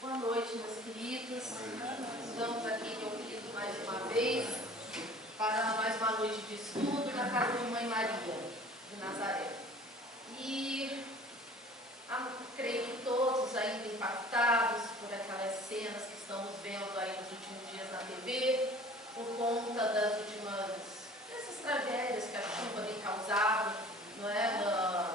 Boa noite, meus queridos. Estamos aqui reunidos mais uma vez para mais uma noite de estudo na casa de Mãe Maria, de Nazaré. E creio que todos ainda impactados por aquelas cenas que estamos vendo aí nos últimos dias na TV, por conta dessas tragédias que a chuva tem causado, não é,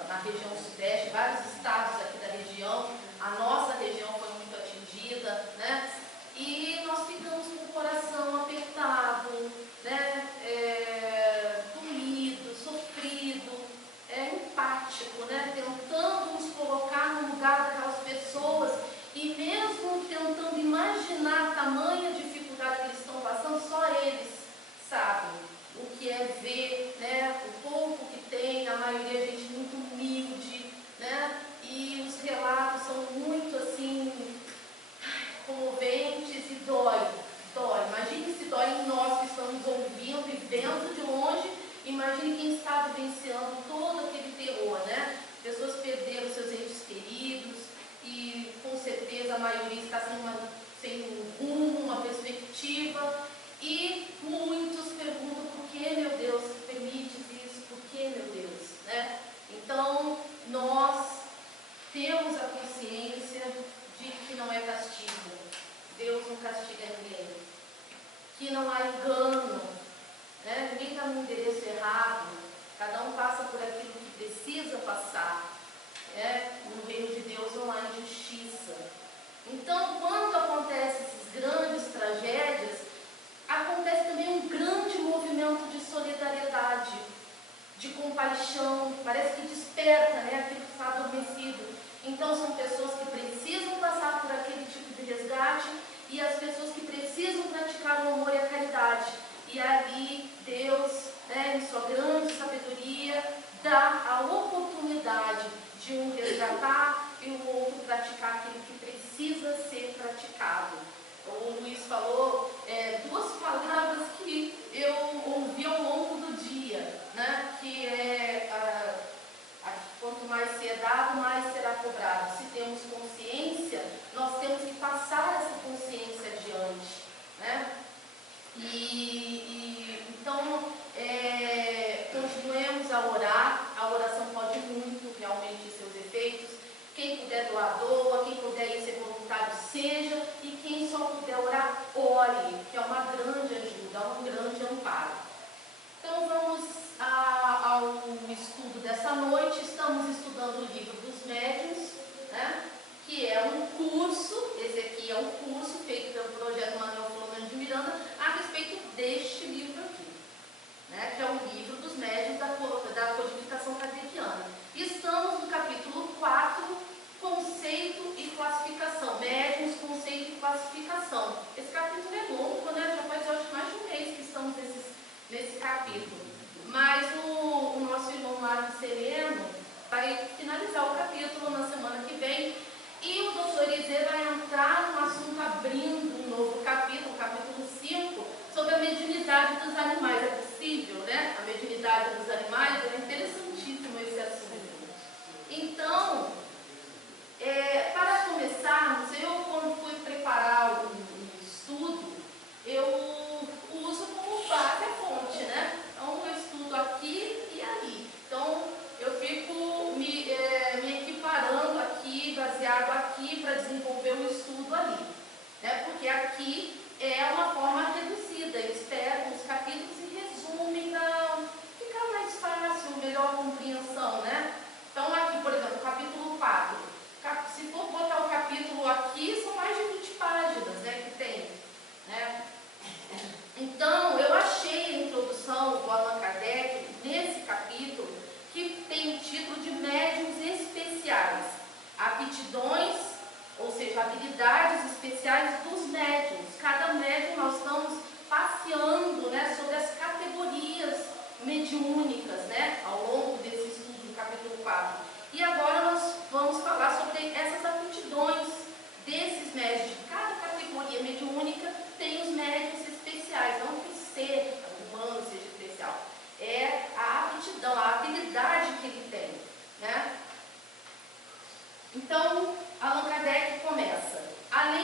na região sudeste, vários estados aqui da região. A nossa região foi muito atingida, né? E nós ficamos com o coração apertado, né? Doído, sofrido, empático, né? Tentando nos colocar no lugar daquelas pessoas e mesmo tentando imaginar a tamanha dificuldade que eles estão passando, só eles sabem o que é ver, né? O pouco que tem, a maioria gente muito humilde, né? E os relatos são muito assim, comoventes e dói. Imagine se dói em nós que estamos ouvindo e vendo de longe, imagine quem está vivenciando todo aquele terror, né? Pessoas perderam seus entes queridos e com certeza a maioria está sem um rumo, uma perspectiva, e muitos perguntam por que, meu Deus, permites isso? Por que, meu Deus? Né? Então, nós temos a consciência de que não é castigo. Deus não castiga ninguém. Que não há engano. Né? Ninguém está no endereço errado. Cada um passa por aquilo que precisa passar. No reino de Deus não há injustiça. Então, quando acontecem essas grandes tragédias, acontece também um grande movimento de solidariedade, de compaixão, parece que desperta, né, aquilo que está adormecido. Então são pessoas que precisam passar por aquele tipo de resgate e as pessoas que precisam praticar o amor e a caridade. E ali Deus, né, em sua grande sabedoria, dá a oportunidade de um resgatar e o outro praticar aquilo que precisa ser praticado. O Luiz falou duas palavras que eu ouvi ao longo do dia, né? Que quanto mais se é dado, mais será cobrado. Se temos consciência, nós temos que passar essa consciência adiante, né? Então, continuemos a orar. A oração pode muito realmente seus efeitos. Quem puder doar, doa. Quem puder ir ser voluntário, seja. E quem só puder orar, ore, que é uma grande ajuda, um grande amparo. Então vamos ao estudo dessa noite. Estamos estudando o livro dos médiuns, né? Que é um curso, esse aqui é um curso feito pelo projeto Manuel Filomeno de Miranda a respeito deste livro aqui, né? Que é o livro dos médiuns da codificação kardeciana. Estamos no capítulo 4, conceito e classificação. Médiuns, conceito e classificação. Esse capítulo é longo, né? Já faz, eu acho, mais de um mês que estamos nesse capítulo. Mas o nosso irmão Marcos Sereno vai finalizar o capítulo na semana que vem. E o doutor Izê vai entrar no assunto abrindo um novo capítulo, capítulo 5, sobre a mediunidade dos animais. É possível, né? A mediunidade dos animais, é interessantíssimo esse assunto. Então, para começarmos, eu quando fui preparar o estudo, eu uso como base a fonte, né? Então, eu estudo aqui e ali. Então, eu fico me equiparando aqui, baseado aqui, para desenvolver o estudo ali. Né? Porque aqui é uma forma reduzida. Eles pegam os capítulos e resumem para ficar mais fácil, melhor compreensão, né? Então, aqui, por exemplo, capítulo 4. Se for botar o capítulo aqui, são mais de 20 páginas, né, que tem. Né? Então, eu achei a introdução do Allan Kardec nesse capítulo que tem o título de Médiuns Especiais. Aptidões, ou seja, habilidades especiais dos médiuns. Cada médium nós estamos passeando, né, sobre as categorias mediúnicas, né, ao longo desse estudo do capítulo 4. E agora nós vamos falar sobre essas aptidões desses médiuns. De cada categoria mediúnica tem os médiuns especiais, não que o ser humano seja especial. É a aptidão, a habilidade que ele tem, né? Então, Allan Kardec começa. Além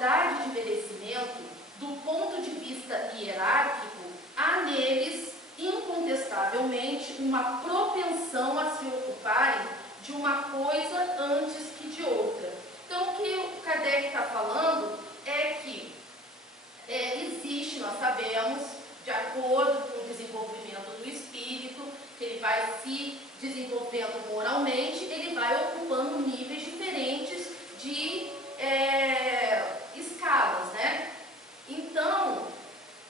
igualdade de merecimento, do ponto de vista hierárquico, há neles, incontestavelmente, uma propensão a se ocuparem de uma coisa antes que de outra. Então, o que o Kardec está falando é que existe, nós sabemos, de acordo com o desenvolvimento do espírito, que ele vai se desenvolvendo moralmente, ele vai ocupando níveis diferentes de escalas, né? Então,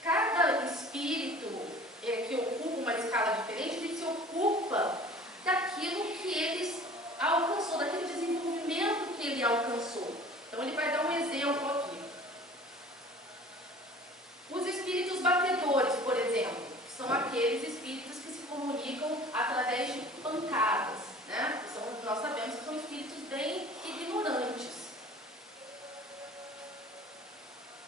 cada espírito que ocupa uma escala diferente, ele se ocupa daquilo que ele alcançou, daquele desenvolvimento que ele alcançou. Então, ele vai dar um exemplo aqui. Os espíritos batedores, por exemplo, são aqueles espíritos que se comunicam através de pancadas, né? Nós sabemos que são espíritos bem ignorantes.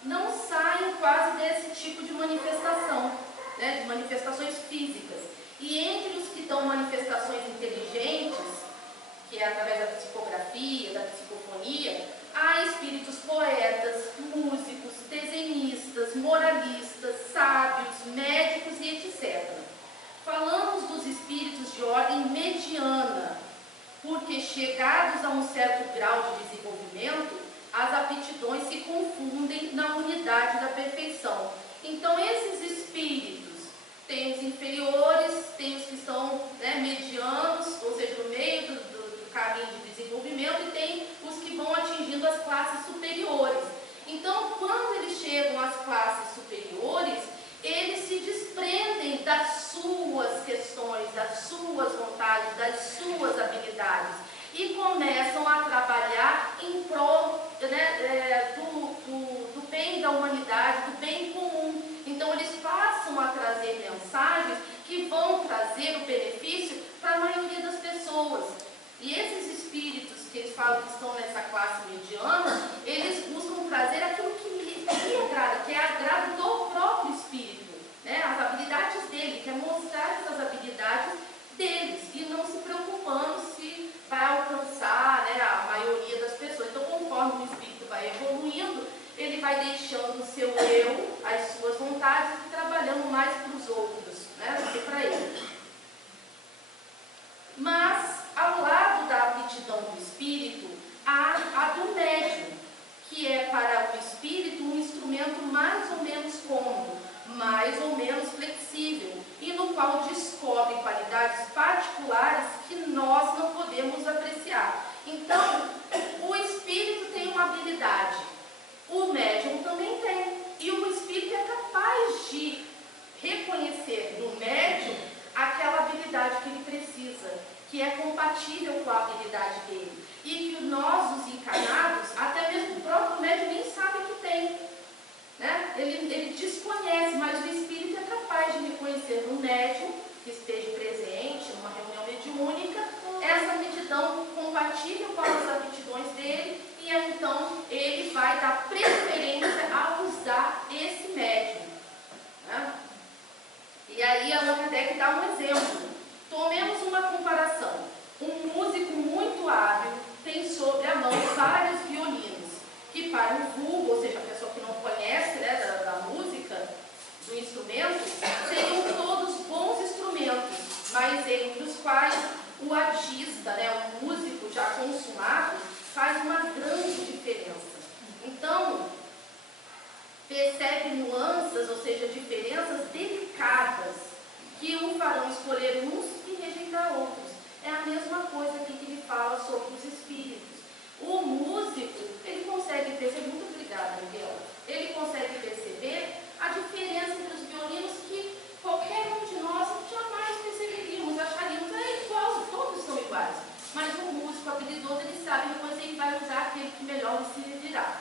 Não saem quase desse tipo de manifestação, né? De manifestações físicas. E entre os que dão manifestações inteligentes, que é através da psicografia, da psicofonia, há espíritos poetas, músicos, desenhistas, moralistas, sábios, médicos e etc. Falamos dos espíritos de ordem mediana, porque chegados a um certo grau de desenvolvimento, as aptidões se confundem na unidade da perfeição. Então, esses espíritos, tem os inferiores, tem os que são medianos, ou seja, no meio do caminho de desenvolvimento, e tem os que vão atingindo as classes superiores. Então, quando eles chegam às classes superiores, eles se desprendem das suas questões, das suas vontades, das suas habilidades, e começam a trabalhar em prol do bem da humanidade, do bem comum. Então, eles passam a trazer mensagens que vão trazer o benefício para a maioria das pessoas. E esses espíritos que eles falam que estão nessa classe mediana, eles buscam trazer aquilo que lhe agrada, que é agrado do próprio espírito, né? As habilidades dele, quer mostrar essas habilidades deles, e não se preocupando se vai alcançar a maioria das pessoas. Então, conforme o espírito vai evoluindo, ele vai deixando o seu eu, as suas vontades, e trabalhando mais para os outros, do que para ele. Mas, ao lado da aptidão do espírito, há a do médium, que é para o espírito um instrumento mais ou menos cômodo, mais ou menos flexível, e no qual descobre qualidades particulares que nós não podemos apreciar. Então, o espírito tem uma habilidade, o médium também tem, e o espírito é capaz de reconhecer no médium aquela habilidade que ele precisa, que é compatível com a habilidade dele, e que nós, os encarnados, até mesmo o próprio médium nem sabe que tem, né? Ele desconhece, mas o espírito é capaz de reconhecer no médium que esteja presente numa reunião mediúnica essa aptidão compatível com as aptidões dele, e então ele vai dar preferência a usar esse médium, né? E aí Allan Kardec dá um exemplo. Tomemos uma comparação. Um músico muito hábil tem sobre a mão vários violinos, que para o vulgo, ou seja, a pessoa que não conhece da música, do instrumento, seriam todos bons instrumentos, mas entre os quais o adista, o músico já consumado, faz uma grande diferença. Então, percebe nuances, ou seja, diferenças delicadas, que o farão escolher uns e rejeitar outros. É a mesma coisa aqui que ele fala sobre os espíritos. O músico, ele consegue perceber, muito obrigada, Miguel, ele consegue perceber a diferença entre os violinos que qualquer um de nós jamais perceberíamos, acharíamos, igual, todos são iguais. Mas o músico habilidoso, ele sabe, depois ele vai usar aquele que melhor lhe servirá.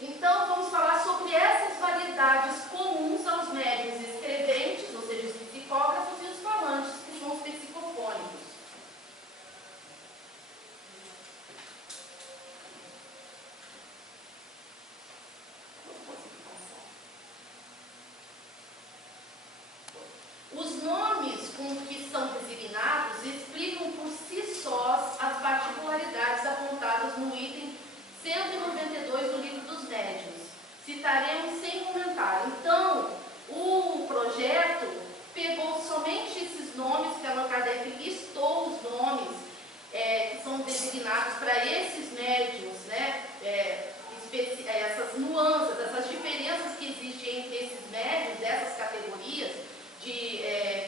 Então, vamos falar sobre essas variedades comuns aos médiuns escreventes, ou seja, os psicógrafos, e os falantes, que são os psicofônicos. Os nomes com que são designados explicam por si sós as particularidades apontadas no item 192 do Livro dos Médiuns. Citaremos sem comentário. Então, o projeto pegou somente esses nomes que Allan Kardec listou, os nomes que são designados para esses médiuns, né? Essas nuances, essas diferenças que existem entre esses médiuns, dessas categorias de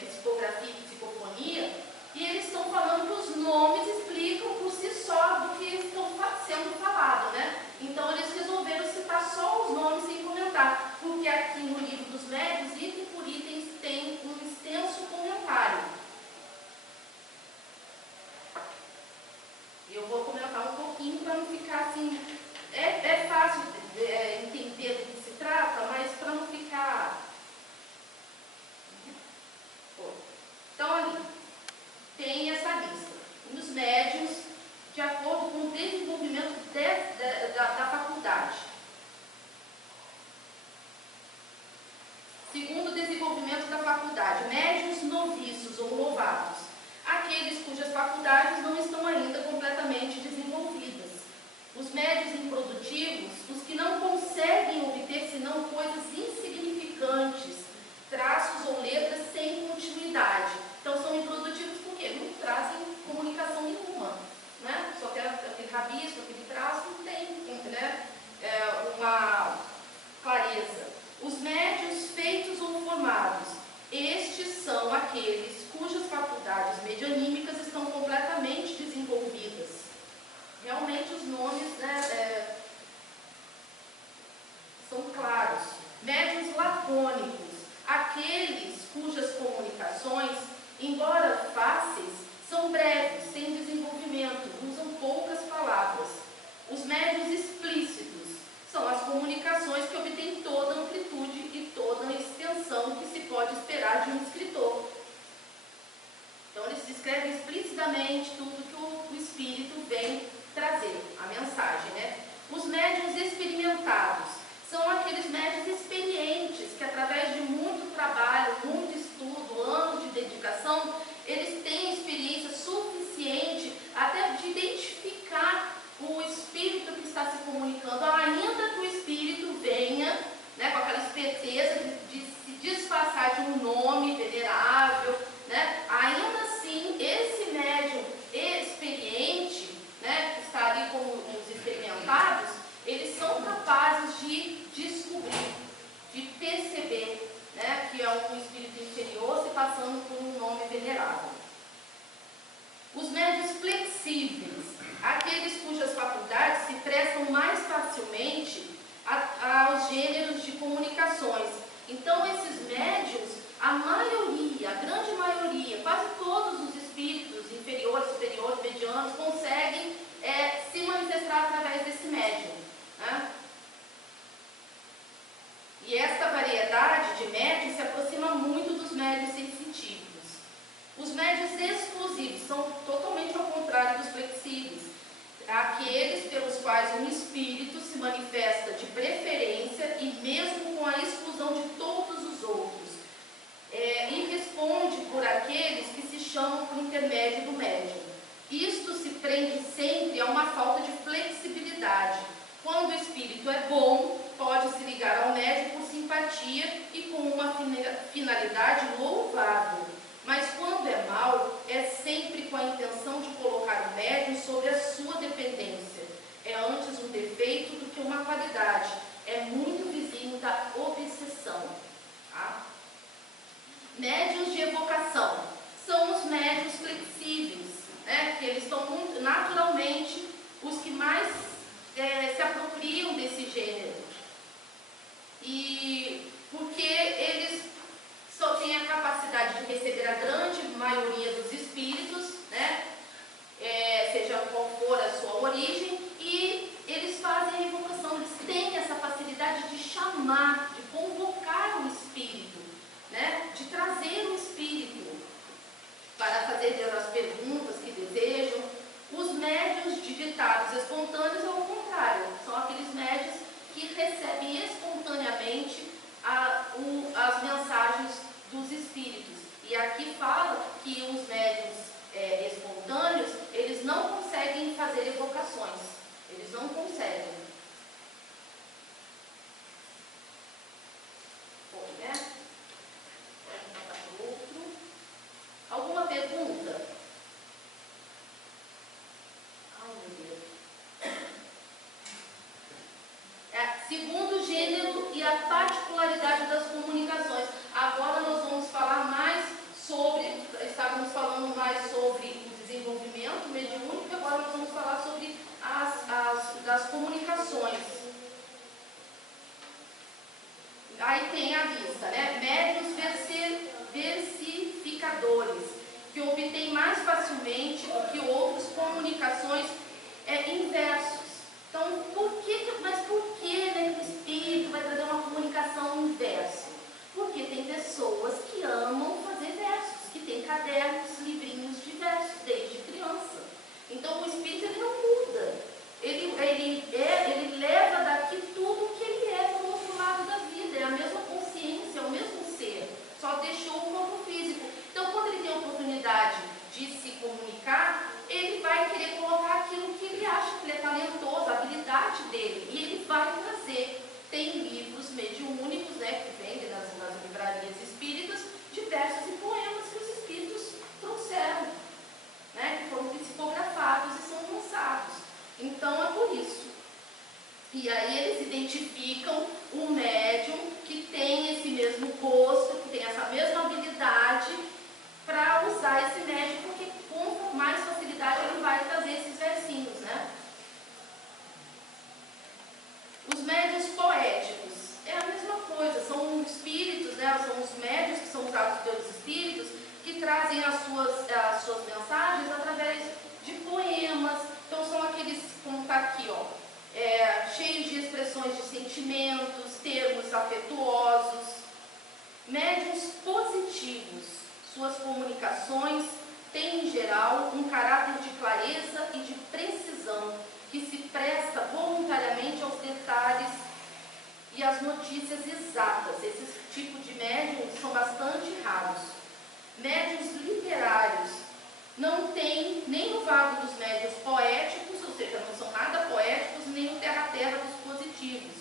psicografia e psicofonia, e eles estão falando que os nomes explicam por si só do que estão sendo falado, né? Então eles resolveram citar só os nomes sem comentar, porque aqui no Livro dos Médiuns, item por item, tem um extenso comentário. Eu vou comentar um pouquinho para não ficar assim. É fácil entender do que se trata, mas para não ficar. Então, ali tem essa lista. Os médiuns, de acordo com o desenvolvimento da faculdade. Segundo o desenvolvimento da faculdade, médiuns noviços ou novatos, aqueles cujas faculdades não estão ainda completamente desenvolvidas. Os médiuns improdutivos, os que não conseguem obter senão coisas insignificantes, traços ou letras sem continuidade. Então são improdutivos porque não trazem comunicação nenhuma, né? Só que aquele rabisco, aquele traço não tem, né? Uma clareza. Os médiuns feitos ou formados, estes são aqueles cujas faculdades medianímicas estão completamente desenvolvidas. Realmente os nomes, né, são claros. Médiuns lacônicos, aqueles cujas comunicações, embora fáceis, são breves, sem desenvolvimento, usam poucas palavras. Os médiuns explícitos são as comunicações que obtêm toda a amplitude e toda a extensão que se pode esperar de um escritor. Então eles escrevem explicitamente tudo que o espírito vem trazer, a mensagem, né? Os médiuns experimentados são aqueles médiuns experientes que, através de muito trabalho, muito estudo, anos de dedicação, eles têm experiência suficiente até de identificar o espírito que está se comunicando, ainda que o espírito venha, né, com aquela esperteza de se disfarçar de um nome venerável, né? Ainda assim, esse médium experiente, né, que está ali como os experimentados, eles são capazes de descobrir, de perceber, né, que é um espírito inferior se passando por um nome venerável. Os médiuns flexíveis, aqueles cujas faculdades se prestam mais facilmente aos gêneros de comunicações. Então, esses médiuns, a maioria, a grande maioria, quase todos os espíritos inferiores, superiores, medianos, conseguem se manifestar através desse médium, né? E esta variedade de médiuns se aproxima muito dos médiuns sensitivos. Os médiuns exclusivos são totalmente ao contrário dos flexíveis, aqueles pelos quais um espírito se manifesta de preferência e mesmo com a exclusão de todos os outros, e responde por aqueles que se chamam por intermédio do médium. Isto se prende sempre a uma falta de flexibilidade. Quando o espírito é bom, pode se ligar ao médium por simpatia e com uma finalidade louvável. Mas quando é mau, é sempre com a intenção de colocar o médium sob a sua dependência. É antes um defeito do que uma qualidade. É muito vizinho da obsessão. Tá? Médiuns de evocação são os médiuns flexíveis, né? Que eles estão muito, naturalmente os que mais se apropriam desse gênero. E porque eles só têm a capacidade de receber a grande maioria dos espíritos, né? Seja qual for a sua origem, e eles fazem a evocação, eles têm essa facilidade de chamar, de convocar o espírito, né? De trazer o espírito para fazer as perguntas que desejam. Os médiuns de ditados espontâneos é o contrário, são aqueles médiuns que recebem espontaneamente as mensagens dos espíritos. E aqui fala que os médiuns espontâneos, eles não conseguem fazer evocações, eles não conseguem. gênero e a particularidade das comunicações. Agora nós vamos falar mais sobre, estávamos falando mais sobre o desenvolvimento mediúnico, e agora nós vamos falar sobre das comunicações. Aí tem a lista, né? Médiuns versificadores, que obtêm mais facilmente do que outros comunicações inversos. Então, mas por que, né, o espírito vai trazer uma comunicação inversa? Porque tem pessoas que amam fazer versos, que tem cadernos, livrinhos de versos desde criança. Então, o espírito ele não muda. Ele leva daqui tudo o que ele é do outro lado da vida. É a mesma consciência, é o mesmo ser. Só deixou o corpo físico. Então, quando ele tem a oportunidade de se comunicar, ele vai querer colocar aquilo que ele acha que ele é talentoso, a habilidade dele. E ele vai trazer. Tem livros mediúnicos, né, que vendem nas livrarias espíritas, de versos e poemas que os espíritos trouxeram, né, que foram psicografados e são lançados. Então é por isso. E aí eles identificam um médium que tem esse mesmo gosto, que tem essa mesma habilidade para usar esse médium, porque com mais facilidade ele vai trazer esses versinhos, né? Os médiuns poéticos é a mesma coisa, são espíritos, né? São os médiuns que são usados pelos espíritos que trazem as suas mensagens através de poemas. Então são aqueles, como está aqui, ó, cheios de expressões de sentimentos, termos afetuosos. Médiuns positivos, suas comunicações têm em geral um caráter de clareza e de precisão, que se presta voluntariamente aos detalhes e às notícias exatas. Esses tipos de médiuns são bastante raros. Médiuns literários não têm nem o vago dos médiuns poéticos, ou seja, não são nada poéticos, nem o terra-terra dos positivos,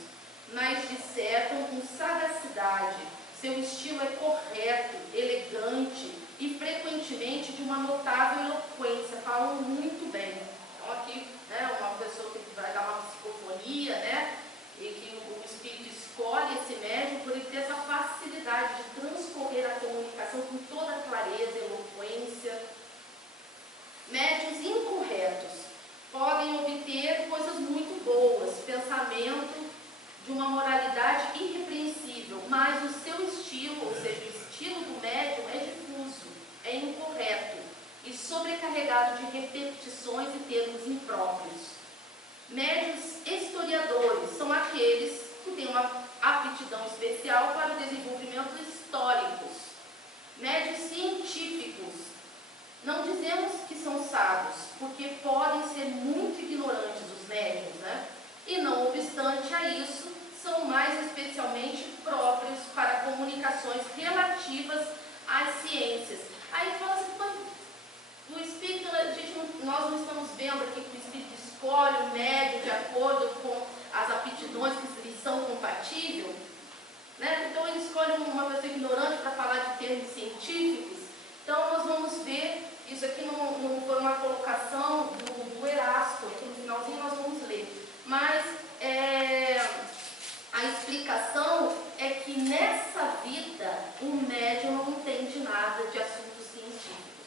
mas dissertam com sagacidade. Seu estilo é correto, elegante e frequentemente de uma notável eloquência, falam muito bem. Então aqui, né, uma pessoa que vai dar uma psicofonia, né, e que o espírito escolhe esse médium por ele ter essa facilidade de transcorrer a comunicação com toda a clareza, eloquência. Médiuns incorretos podem obter coisas muito boas, pensamento de uma moralidade irrepreensível, mas o seu estilo, ou seja, o estilo do médium é difuso, é incorreto e sobrecarregado de repetições e termos impróprios. Médiuns historiadores são aqueles que têm uma aptidão especial para o desenvolvimento históricos. Médiuns científicos, não dizemos que são sábios, porque podem ser muito ignorantes os médiuns, né? E não obstante a isso, são mais especialmente próprios para comunicações relativas às ciências. Aí fala assim, o espírito, nós não estamos vendo aqui que o espírito escolhe o médium de acordo com as aptidões que lhes são compatíveis, né? Então ele escolhe uma pessoa ignorante para falar de termos científicos. Então nós vamos ver, isso aqui não foi uma colocação do Erasto, aqui no finalzinho nós vamos ler, mas a explicação é que nessa vida o médium não entende nada de assuntos científicos,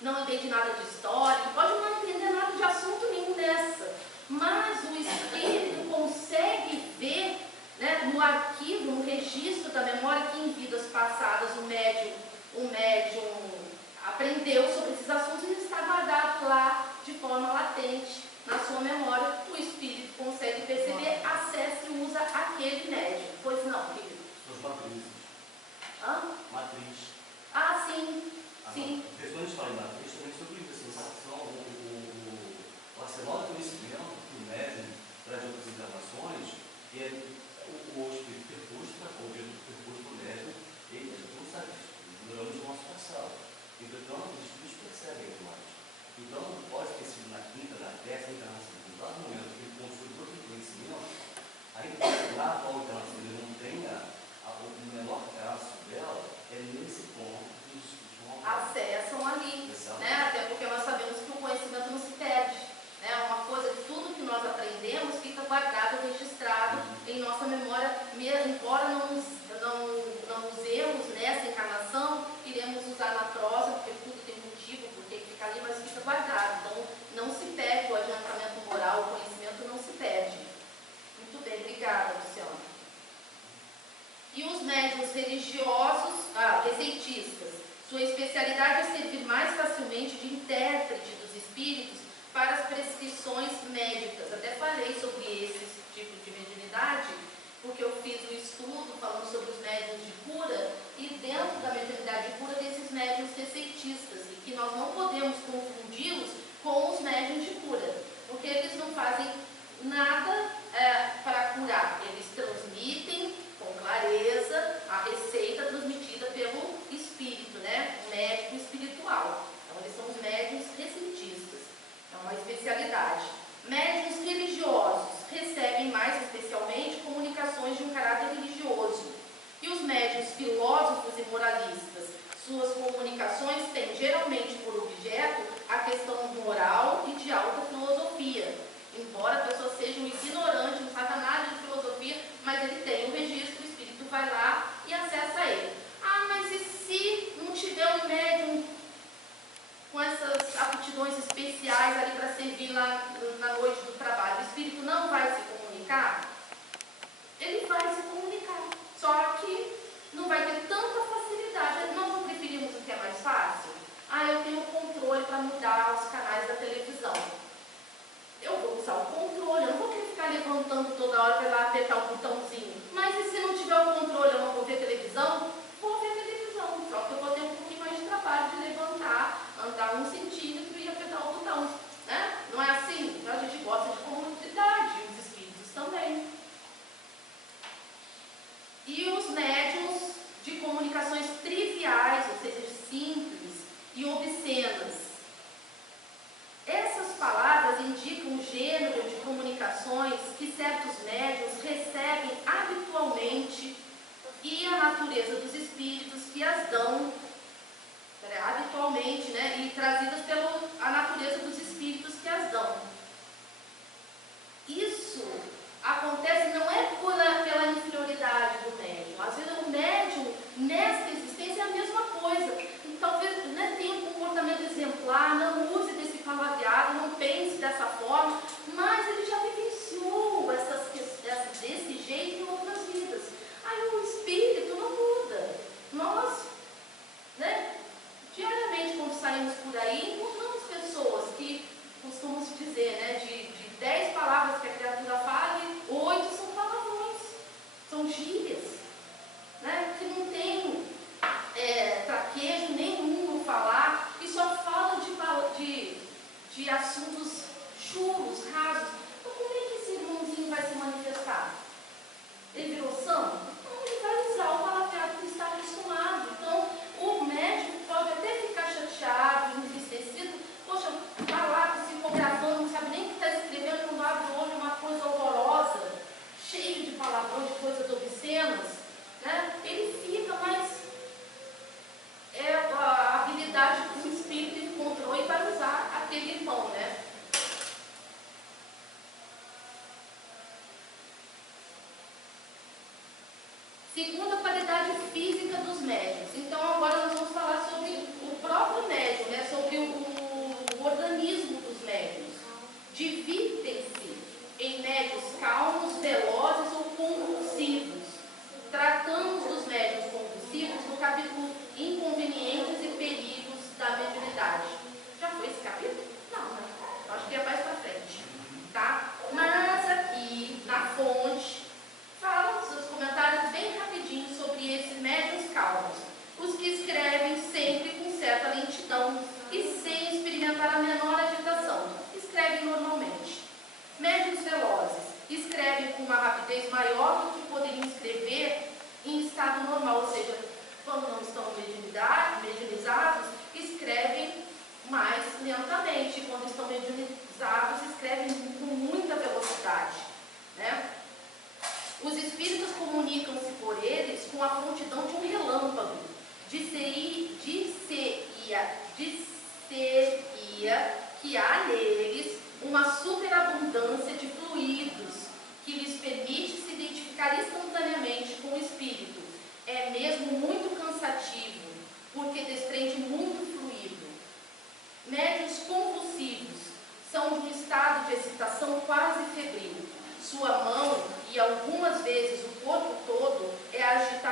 não entende nada de história, pode não entender nada de assunto nenhum nessa, mas o espírito consegue ver, né, no arquivo, no registro da memória, que em vidas passadas o médium aprendeu sobre esses assuntos e está guardado lá de forma latente na sua memória. O espírito consegue perceber, acessa e usa aquele médium. Pois não, querido? Suas matrizes. Hã? Matriz. Ah, sim. Sim. Quando a gente fala em matriz, também sobre isso, assim, o arsenal de conhecimento que o médium traz de outras encarnações, e o espírito percurso, o percurso do médium, ele não sabe disso, durante o nosso passado. Então, os espíritos percebem mais. Então, pode ter sido na quinta, na décima encarnação, no dado momento que ele possui todo o conhecimento, aí na atual encarnação ele não tenha o menor traço dela, é nesse ponto que os espíritos vão acessam ali, né? Até porque nós sabemos que o conhecimento não se perde, né? Uma coisa, tudo que nós aprendemos fica guardado, registrado em nossa memória E os médiuns religiosos, receitistas, sua especialidade é servir mais facilmente de intérprete dos espíritos para as prescrições médicas. Até falei sobre esse tipo de mediunidade, porque eu fiz um estudo falando sobre os médiuns de cura, e dentro da mediunidade de cura desses médiuns receitistas, e que nós não podemos confundi-los com os médiuns de cura, porque eles não fazem nada para curar, eles transmitem com clareza a receita transmitida pelo espírito, né? O médico espiritual. Então eles são os médiuns receitistas, é uma especialidade. Médiuns religiosos recebem mais especialmente comunicações de um caráter religioso. E os médiuns filósofos e moralistas, suas comunicações têm geralmente por objeto a questão moral e de alta filosofia. Embora a pessoa seja um ignorante, não saiba nada de filosofia, mas ele tem um registro, o espírito vai lá e acessa ele. Mas e se não tiver um médium com essas aptidões especiais ali para servir lá na noite do trabalho? O espírito não vai se comunicar? Ele vai se comunicar, só que não vai ter tanta facilidade. Nós não preferimos o que é mais fácil? Eu tenho controle para mudar os canais da televisão. Eu vou usar o controle, eu não vou querer ficar levantando toda hora para ir lá apertar o botãozinho. Mas e se não tiver o controle, eu não vou ver televisão? Vou ver televisão, só que eu vou ter um pouquinho mais de trabalho de levantar, andar 1 centímetro e apertar o botão, né? Não é assim? Então a gente gosta de comodidade, os espíritos também. E os médiuns de comunicações triviais, ou seja, simples e obscenas. Essas palavras indicam o gênero de comunicações que certos médiuns recebem habitualmente e a natureza dos espíritos que as dão habitualmente, né, e trazidas pela natureza dos espíritos que as dão. Isso acontece não é pela inferioridade do médium. Às vezes o médium, nesta existência, é a mesma coisa. E talvez, né, tenha um comportamento exemplar, não use desse palavreado, não pense dessa forma, mas ele já vivenciou desse jeito em outras vidas. Aí o espírito não muda. Nós, né, diariamente, quando saímos por aí, encontramos pessoas que costumam se dizer, né, de 10 palavras que a criatura fala, 8 são palavrões, são gírias, né, que não tem traquejo nenhum no falar e só falam de assuntos chulos, rasos. Então, como é que esse irmãozinho vai se manifestar? Ele virou santo? Não, ele vai usar o palavreado que está acostumado. Então, o médico pode até ficar chateado, entristecido. Poxa, está lá psicografando, não sabe nem o que está escrevendo, quando abre o olho, uma coisa horrorosa, cheio de palavrões, de coisas obscenas, né? Ele fica, mas é a habilidade que o espírito encontrou e vai usar aquele irmão, né? Segundo, a qualidade física dos médiuns. Então, agora nós vamos falar sobre o próprio médium, né? Sobre o organismo dos médiuns. Dividem-se em médiuns calmos, velozes ou convulsivos. Tratamos dos médiuns convulsivos no capítulo Inconvenientes e Perigos da Mediunidade. Já foi esse capítulo? Não, né? Acho que é mais pra frente, tá? Mas aqui, na fonte, fala nos seus comentários bem rapidinho sobre esses médiuns calmos. Os que escrevem sempre com certa lentidão e sem experimentar a menor agitação. Escrevem normalmente. Médiuns velozes escrevem com uma rapidez maior do que poderiam escrever em estado normal, ou seja, quando não estão mediunizados, escrevem mais lentamente. Quando estão mediunizados, escrevem com muita velocidade, né? Os espíritos comunicam-se por eles com a prontidão de um relâmpago. Dir-se-ia que há neles uma superabundância de fluidos que lhes permite se identificar instantaneamente com o espírito. É mesmo muito cansativo, porque desprende muito fluido. Médiuns convulsivos são de um estado de excitação quase febril. Sua mão e algumas vezes o corpo todo é agitado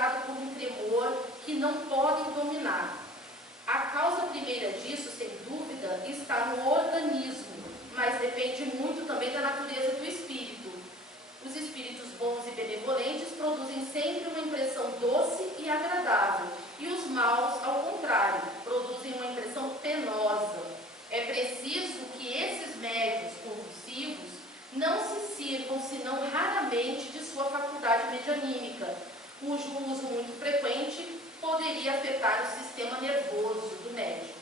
benevolentes produzem sempre uma impressão doce e agradável, e os maus, ao contrário, produzem uma impressão penosa. É preciso que esses médios convulsivos não se sirvam, senão raramente, de sua faculdade medianímica, cujo uso muito frequente poderia afetar o sistema nervoso do médium.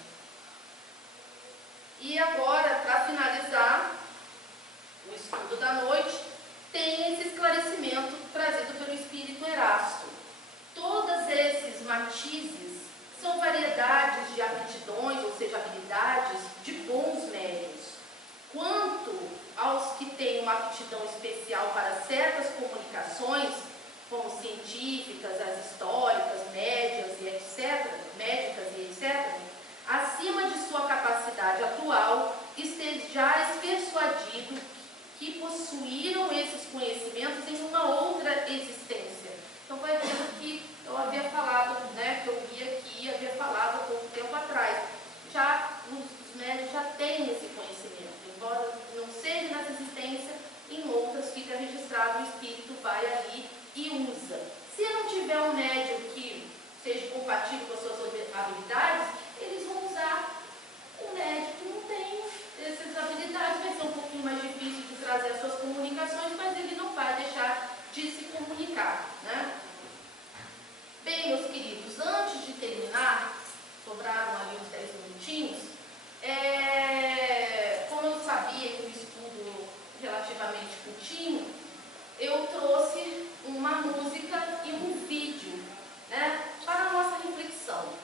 E agora, para finalizar o estudo da noite, tem esse esclarecimento trazido pelo espírito Erasto. Todos esses matizes são variedades de aptidões, ou seja, habilidades de bons médiuns. Quanto aos que têm uma aptidão especial para certas comunicações, como científicas, as históricas, médicas e etc., acima de sua capacidade atual, estejais persuadido que possuíram esses conhecimentos em uma outra existência. Então foi aquilo que eu havia falado, que eu vi aqui, havia falado há pouco tempo atrás. Já os médios já têm esse conhecimento, embora não seja nessa existência, em outras fica registrado, o espírito vai ali e usa. Se não tiver um médium que seja compatível com as suas habilidades, eles vão usar um médium que não tem essas habilidades. Vai ser um pouquinho mais difícil de trazer as suas comunicações, mas ele não vai deixar de se comunicar, né? Bem, meus queridos, antes de terminar, sobraram ali uns 10 minutinhos, como eu sabia que o estudo relativamente curtinho, eu trouxe uma música e um vídeo, para a nossa reflexão.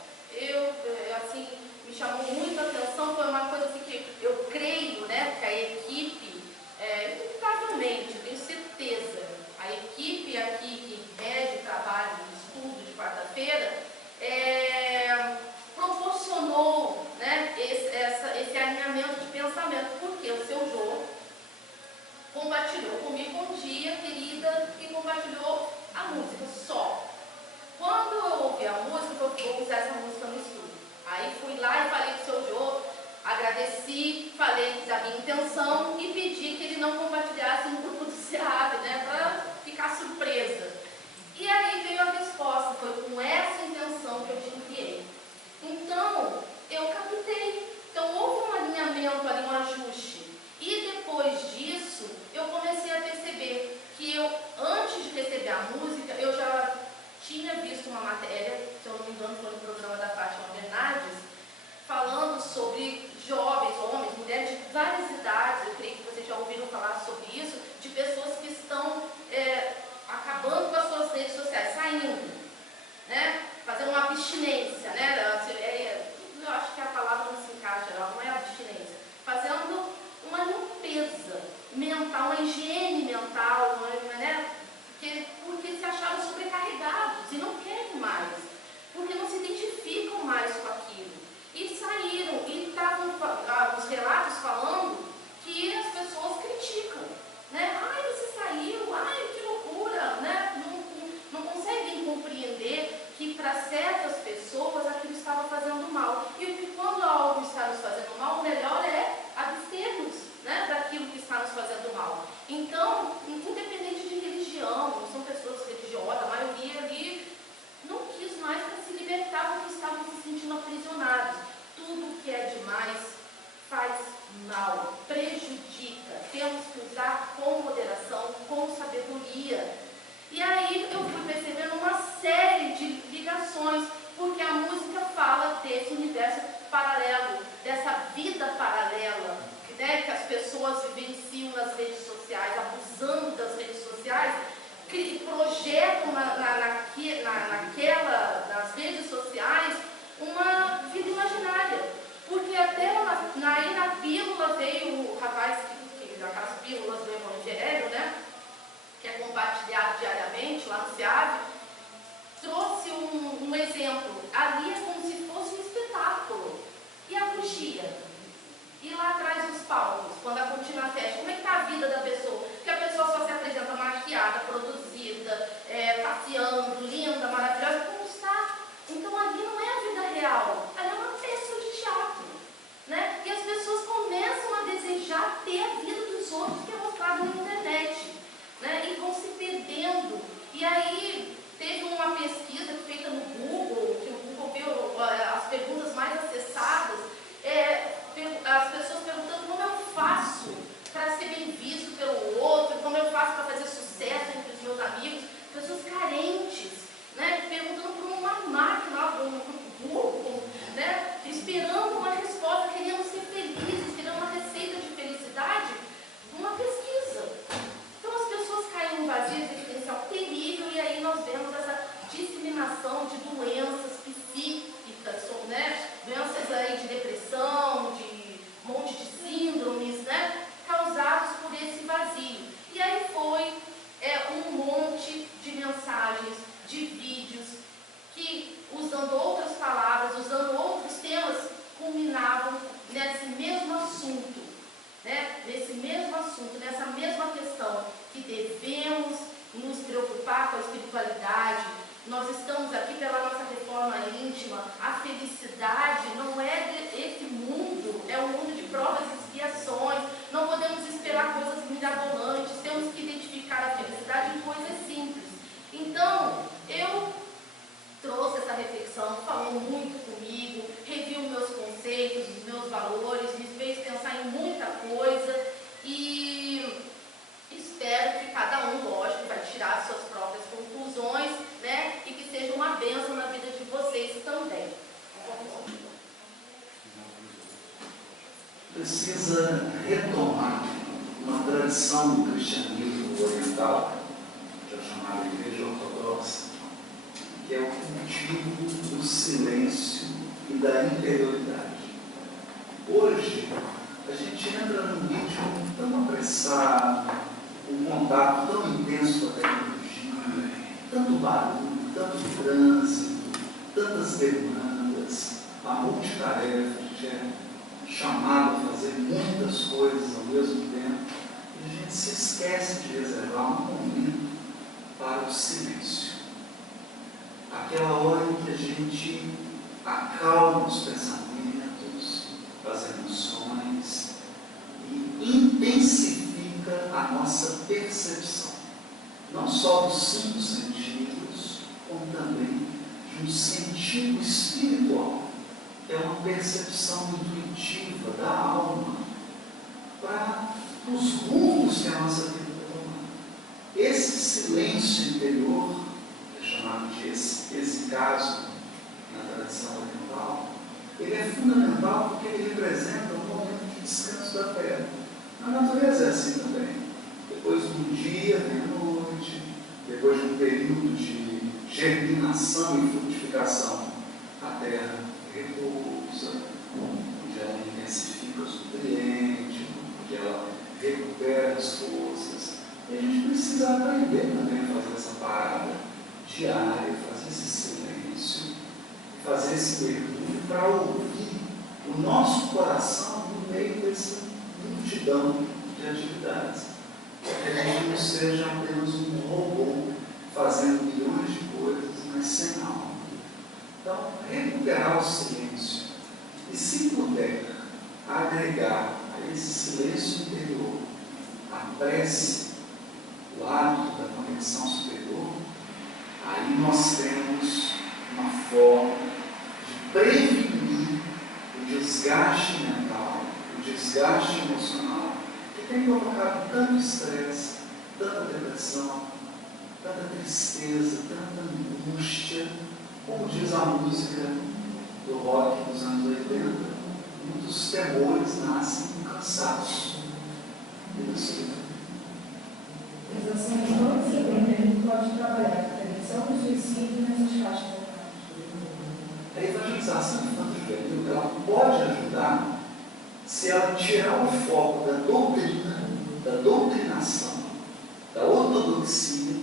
Me chamou muito a atenção, foi uma coisa assim que eu creio, que a equipe, inevitavelmente, tenho certeza, a equipe aqui que rege o trabalho de estudo de quarta-feira, proporcionou, esse alinhamento de pensamento, porque o seu Jô compartilhou comigo um dia, querida, e compartilhou a música só. Quando eu ouvi a música, eu vou usar essa música no estudo. Aí fui lá e falei com o seu Jô, agradeci, falei da minha intenção e pedi que ele não compartilhasse no grupo do SEAB, para ficar surpresa. E aí veio a resposta, foi com essa intenção que eu te enviei. Então, eu captei. Então, houve um alinhamento ali, um ajuste. E depois disso, eu comecei a perceber que antes de receber a música, eu já tinha visto uma matéria, se eu não me engano, foi no programa da Fátima Bernardes, falando sobre jovens, homens, mulheres de várias idades, eu creio que vocês já ouviram falar sobre isso, de pessoas que estão acabando com as suas redes sociais, saindo, fazendo uma abstinência, eu acho que a palavra não se encaixa, não é abstinência, fazendo uma limpeza mental, uma higiene mental, porque se acharam sobrecarregados e não querem mais, porque não se identificam mais com aquilo. E saíram, e estavam os relatos falando que as pessoas criticam, Ai, você saiu, ai, que loucura, Não conseguem compreender que para certas pessoas aquilo estava fazendo mal. E que quando algo está nos fazendo mal, o melhor é abster-nos, daquilo que está nos fazendo mal. Então, independente de religião, não são pessoas religiosas, a maioria ali não quis mais para se libertar porque estavam se sentindo aprisionados. Tudo que é demais faz mal, prejudica. Temos que usar com moderação, com sabedoria. E aí eu fui percebendo uma série de ligações, porque a música fala desse universo paralelo, dessa vida paralela, que as pessoas vivenciam nas redes sociais, abusando das redes sociais, que projetam nas redes sociais uma vida imaginária. Porque até aí na pílula veio o rapaz, aquelas pílulas do Evangelho, que é compartilhado diariamente lá no SEAB, trouxe um exemplo. Ali é como se fosse um espetáculo. E a bruxia? E lá atrás dos palcos, quando a cortina fecha, como é que está a vida da pessoa? Porque a pessoa só se apresenta maquiada, produzida, passeando, linda, maravilhosa, como está? Então ali não é a vida real, ali é uma peça de teatro, E as pessoas começam a desejar ter a vida dos outros que é mostrado na internet. né? E vão se perdendo. E aí teve uma pesquisa feita no Google, que o Google viu as perguntas mais acessadas, as pessoas perguntando como eu faço para ser bem visto pelo outro, como eu faço para fazer sucesso entre os meus amigos, pessoas carentes, né? Perguntando por uma máquina, um Google, né? Esperando uma resposta, querendo ser felizes, querendo uma receita de felicidade, uma pesquisa. Então as pessoas caem num vazio existencial terrível e aí nós vemos essa disseminação de doenças psíquicas, né? Doenças aí de depressão, de um monte de síndromes, né? Causados por esse vazio. E aí foi um monte de mensagens, de vídeos, que usando outras palavras, usando outros temas, culminavam nesse mesmo assunto, né? Nesse mesmo assunto, nessa mesma questão, que devemos nos preocupar com a espiritualidade. Nós estamos aqui pela nossa reforma íntima. A felicidade não é esse mundo, é um mundo de provas e expiações. Não podemos esperar coisas mirabolantes, temos que identificar a felicidade em coisas simples. Então, eu trouxe essa reflexão, falou muito comigo, reviu meus conceitos, os meus valores, me fez pensar em muita coisa e espero que cada um, lógico, vai tirar as suas próprias conclusões, né? E que seja uma bênção na vida de vocês também. Precisa retomar uma tradição do cristianismo oriental, que é chamada Igreja Ortodoxa, que é o cultivo do silêncio e da interioridade. Hoje, a gente entra num ritmo tão apressado, um contato tão intenso com a tecnologia, tanto barulho, tanto trânsito, tantas demandas, a multitarefa, a gente é chamado a fazer muitas coisas ao mesmo tempo, e a gente se esquece de reservar um momento para o silêncio. Aquela hora em que a gente acalma os pensamentos, as emoções e intensifica a nossa percepção, não só dos 5 sentidos, como também de um sentido espiritual, que é uma percepção intuitiva da alma para os rumos que a nossa vida está tomando. Esse silêncio interior, que é chamado de exicasmo na tradição oriental, ele é fundamental porque ele representa um momento de descanso da terra. Na natureza é assim também. Depois de um dia, vem a noite, depois de um período de germinação e frutificação, a terra repousa, onde ela intensifica os nutrientes, onde ela recupera as forças. E a gente precisa aprender também a fazer essa parada diária, fazer esse silêncio, fazer esse mergulho para ouvir o nosso coração no meio dessa multidão de atividades. Para que a gente não seja apenas um robô fazendo milhões de coisas, mas sem alma. Então, recuperar o silêncio e, se puder, agregar a esse silêncio interior a prece, o hábito da conexão superior, aí nós temos uma forma de prevenir o desgaste mental, o desgaste emocional, que tem provocado tanto estresse, tanta depressão, tanta tristeza, tanta angústia. Como diz a música do rock dos anos 80, muitos temores nascem do cansaço e da solidão. As ações não se aprendem, pode trabalhar a prevenção do suicídio nessas faixas etárias. A evangelização infanto-juvenil, ela pode ajudar se ela tirar o foco da doutrina, da doutrinação, da ortodoxia,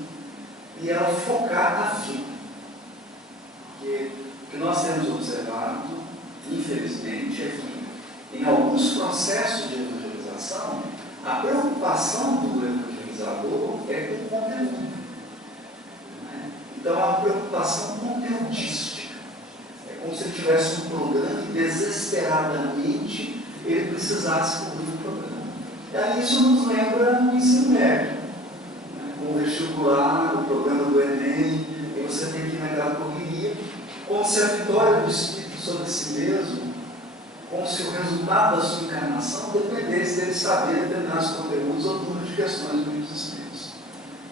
e ela focar na vida. Porque o que nós temos observado, infelizmente, é que em alguns processos de evangelização, a preocupação do evangelizador é com o conteúdo. Né? Então, é uma preocupação conteudística. É como se ele tivesse um programa e desesperadamente ele precisasse cobrir o programa. E aí isso nos lembra o ensino médio. Né? vestibular, o problema do Enem, e você tem que ir naquela correria, como se a vitória do Espírito sobre si mesmo, como se o resultado da sua encarnação dependesse dele saber determinados conteúdos ou número de questões dos Espíritos.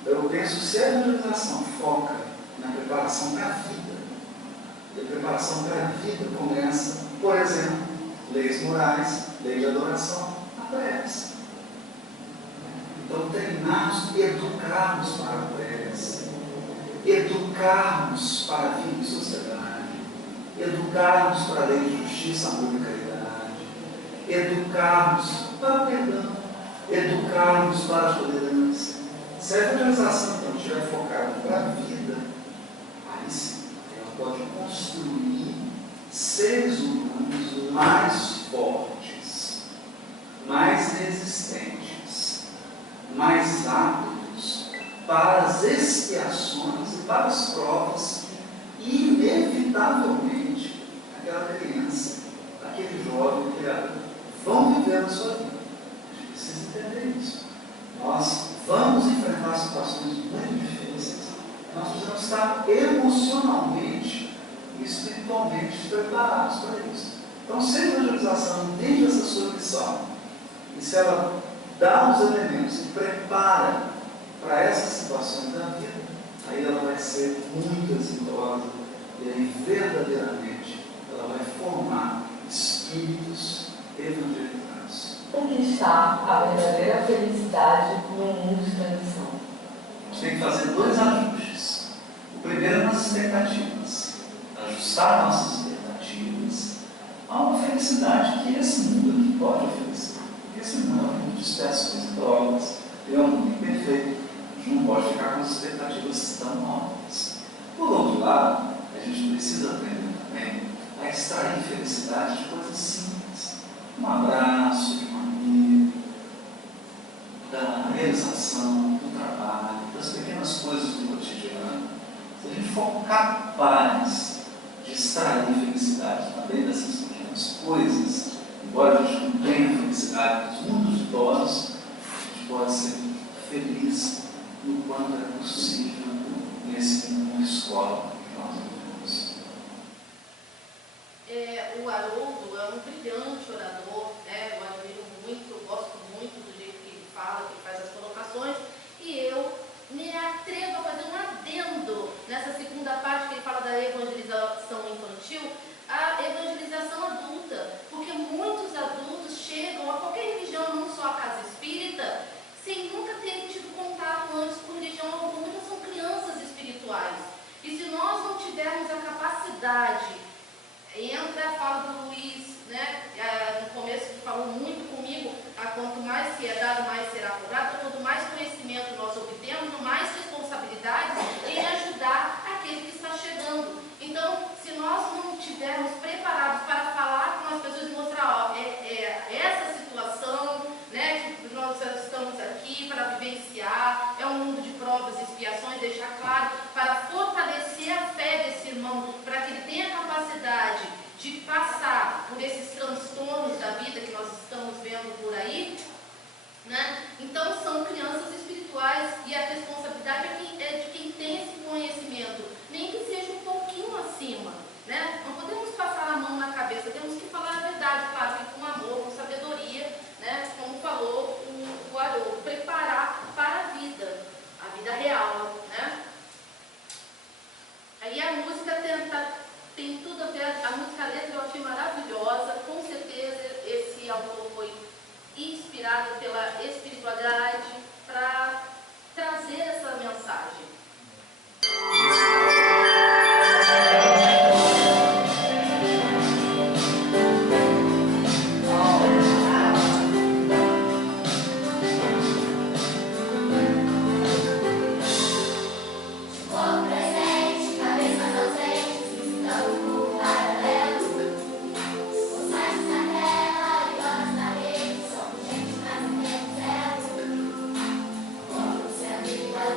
Eu penso que se a evangelização foca na preparação para a vida, e a preparação para a vida começa, por exemplo, leis morais, lei de adoração, a prece. Então, treinarmos, educarmos para a prece, educarmos para a vida em sociedade, educarmos para a lei de justiça, amor e caridade, educarmos para o perdão, educarmos para a tolerância. Se a evangelização então estiver focada para a vida, aí sim, ela pode construir seres humanos mais fortes, mais resistentes, mais aptos para as expiações e para as provas que, inevitavelmente, aquela criança, aquele jovem, aquele adulto, vão viver na sua vida. A gente precisa entender isso. Nós vamos enfrentar situações muito difíceis. Nós precisamos estar emocionalmente e espiritualmente preparados para isso. Então, se a evangelização entende essa sua missão, e se ela dá os elementos e prepara para essas situações da vida, aí ela vai ser muito exitosa e aí verdadeiramente ela vai formar espíritos evangelizados. Onde está a verdadeira felicidade num mundo de transição? A gente tem que fazer dois ajustes. O primeiro é nas expectativas. Ajustar nossas expectativas a uma felicidade que esse mundo aqui pode oferecer. Porque esse mundo é um mundo de expiações e provas. Ele é um mundo imperfeito. A gente não pode ficar com as expectativas tão altas. Por outro lado, a gente precisa aprender também a extrair felicidade de coisas simples. Um abraço de um amigo, da realização, do trabalho, das pequenas coisas do cotidiano. Se a gente for capaz de extrair felicidade também dessas pequenas coisas, embora a gente não tenha felicidade nos mundos idosos, a gente pode ser feliz no quanto é possível nesse mundo escola que nós vivemos. O Haroldo é um brilhante orador, né? Eu admiro muito, eu gosto muito do jeito que ele fala, que ele faz as colocações, e eu me atrevo a fazer um adendo nessa segunda parte que ele fala da evangelização infantil, a evangelização adulta, porque muitos adultos chegam a qualquer religião, não só a casa espírita, sem nunca terem tido contato antes com religião alguma. Muitas são crianças espirituais, e se nós não tivermos a capacidade, entra a fala do Luiz, né? No começo ele falou muito comigo, quanto mais se é dado, mais será cobrado. Quanto mais conhecimento nós obtemos, mais responsabilidade em ajudar aquele que está chegando. Então, se nós não estivermos preparados para falar com as pessoas e mostrar, essa situação, né, que nós estamos aqui para vivenciar, é um mundo de provas e expiações, deixar claro, para fortalecer a fé desse irmão, para que ele tenha capacidade de passar por esses transtornos da vida que nós estamos vendo por aí, né? Então são crianças espirituais e a responsabilidade é de quem tem esse conhecimento, nem que seja um pouquinho acima, né? Não podemos passar a mão na cabeça, temos que falar a verdade, claro, com amor, com sabedoria, né? Como falou o Haroldo, preparar para a vida real, né? Aí a música tem tudo a ver, a música, a letra eu achei maravilhosa, com certeza esse autor foi inspirado pela espiritualidade para trazer essa mensagem. Somos gente, mas não temos ela.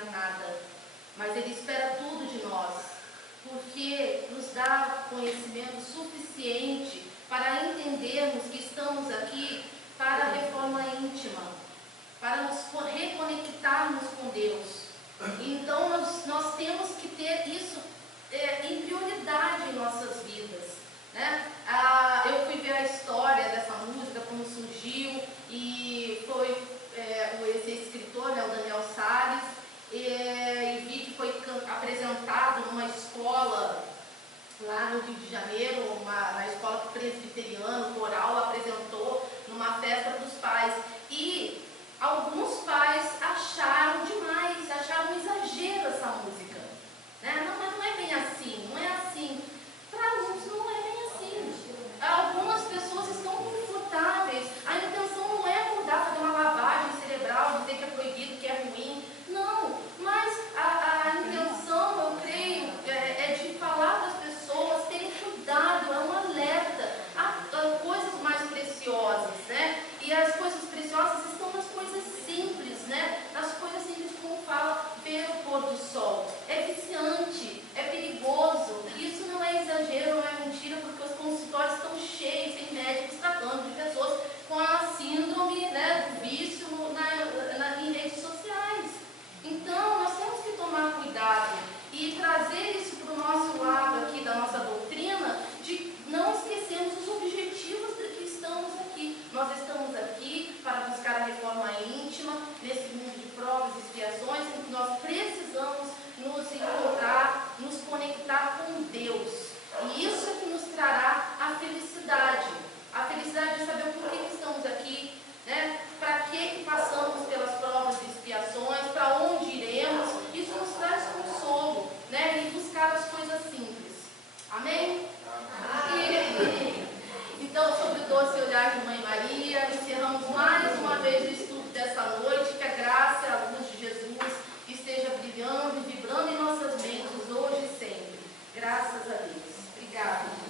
tenha nada, mas Ele espera tudo de nós, porque nos dá conhecimento suficiente para entendermos que estamos aqui para a reforma íntima, para nos reconectarmos com Deus. Então nós temos que ter isso em prioridade em nossas vidas, né? Eu fui ver a história dessa música, como surgiu, e foi esse escritor, né, o Daniel Salles, e vi que foi apresentado numa escola lá no Rio de Janeiro, na escola presbiteriana, o coral apresentou numa festa dos pais, e alguns pais acharam demais, acharam um exagero essa música, né? Mas não é bem assim, não é assim. Para uns não é bem assim. Algumas pessoas estão confortáveis. A intenção não é mudar, fazer uma lavagem cerebral, dizer que é proibido, que é ruim. Não, mas a intenção, eu creio, é de falar para as pessoas terem cuidado, é um alerta a coisas mais preciosas, né? E as coisas preciosas estão nas coisas simples, né? Nas coisas simples, como fala, ver o pôr do sol. É viciante, é perigoso. Isso não é exagero, não é mentira, porque os consultórios estão cheios, tem médicos tratando de pessoas com a síndrome, né, do vício em redes sociais. Então, nós temos que tomar cuidado e trazer isso para o nosso lado aqui, da nossa doutrina, de não esquecermos os objetivos de que estamos aqui. Nós estamos aqui para buscar a reforma íntima, nesse mundo de provas e expiações, em que nós precisamos nos encontrar, nos conectar com Deus. E isso é que nos trará a felicidade. A felicidade de saber o porquê que estamos aqui, né? Para que passamos pelas provas e expiações, para onde iremos. Isso nos traz consolo, né? E buscar as coisas simples. Amém? Amém. Então, sobre o doce olhar de Mãe Maria, encerramos mais uma vez o estudo dessa noite. Que a graça e a luz de Jesus esteja brilhando e vibrando em nossas mentes hoje e sempre. Graças a Deus. Obrigada.